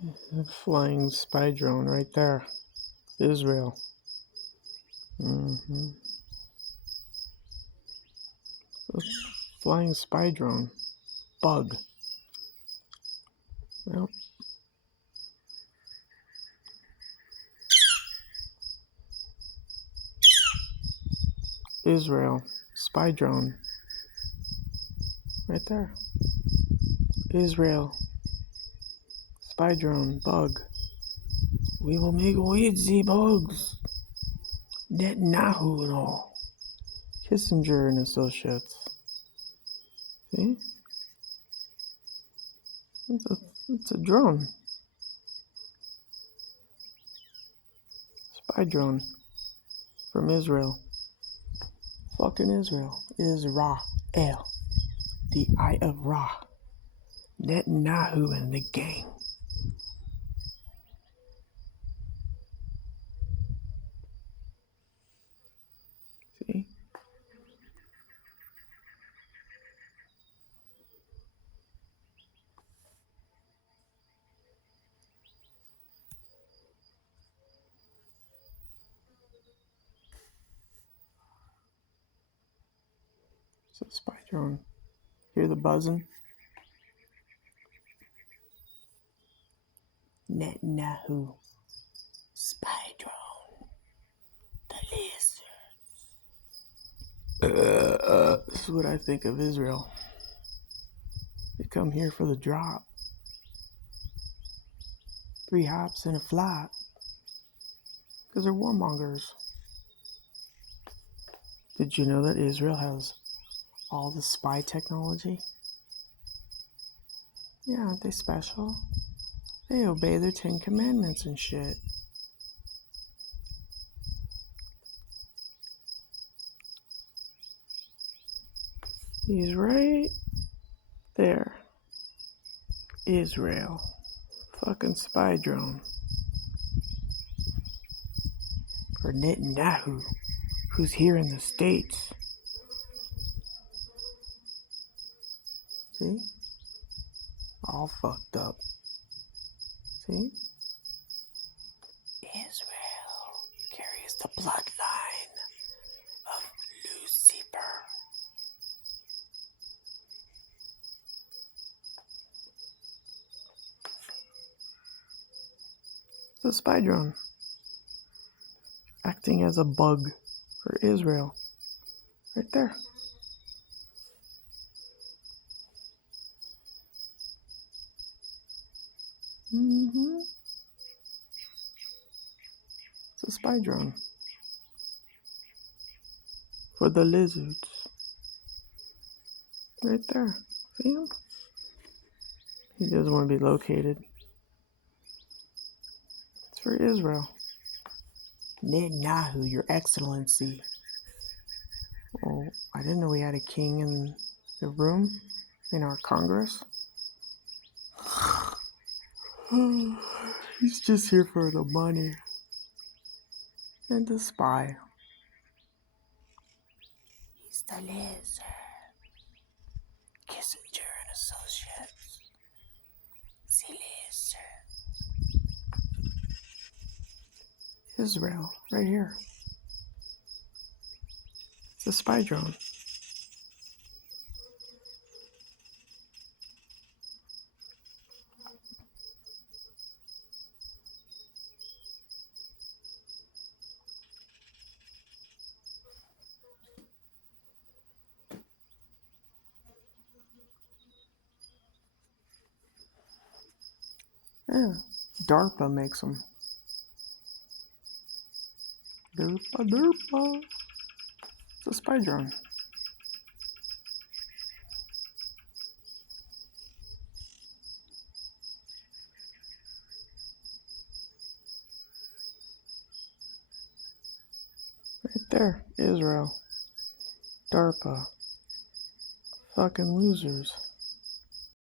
A flying spy drone right there. Israel. Mm-hmm. A flying spy drone. Bug. Well, Israel. Spy drone. Right there. Israel. Spy drone. Bug. We will make away the bugs. Netanatu and all. Kissinger and Associates. See? It's a drone. Spy drone. From Israel. Fucking Israel. Israel. The Eye of Ra. Netanyahu and the gang. See? It's a spy drone. Hear the buzzing? Netanyahu. Spy drone. The lizard. This is what I think of Israel. They come here for the drop. 3 hops and a flight. Because they're warmongers. Did you know that Israel has all the spy technology? Yeah, aren't they special? They obey their 10 commandments and shit. He's right there. Israel. Fucking spy drone. For Netanyahu, who's here in the States. See? All fucked up. See? Israel carries the bloodline of Lucifer. It's a spy drone. Acting as a bug for Israel. Right there. Mm-hmm. It's a spy drone. For the lizards. Right there. See him? He doesn't want to be located. It's for Israel. Netanyahu, Your Excellency. Oh, I didn't know we had a king in the room in our Congress. He's just here for the money and to spy. He's the lizard. Kissinger and Associates. The lizard. Israel, right here. It's a spy drone. Yeah, DARPA makes them. DARPA. It's a spy drone. Right there, Israel. DARPA. Fucking losers.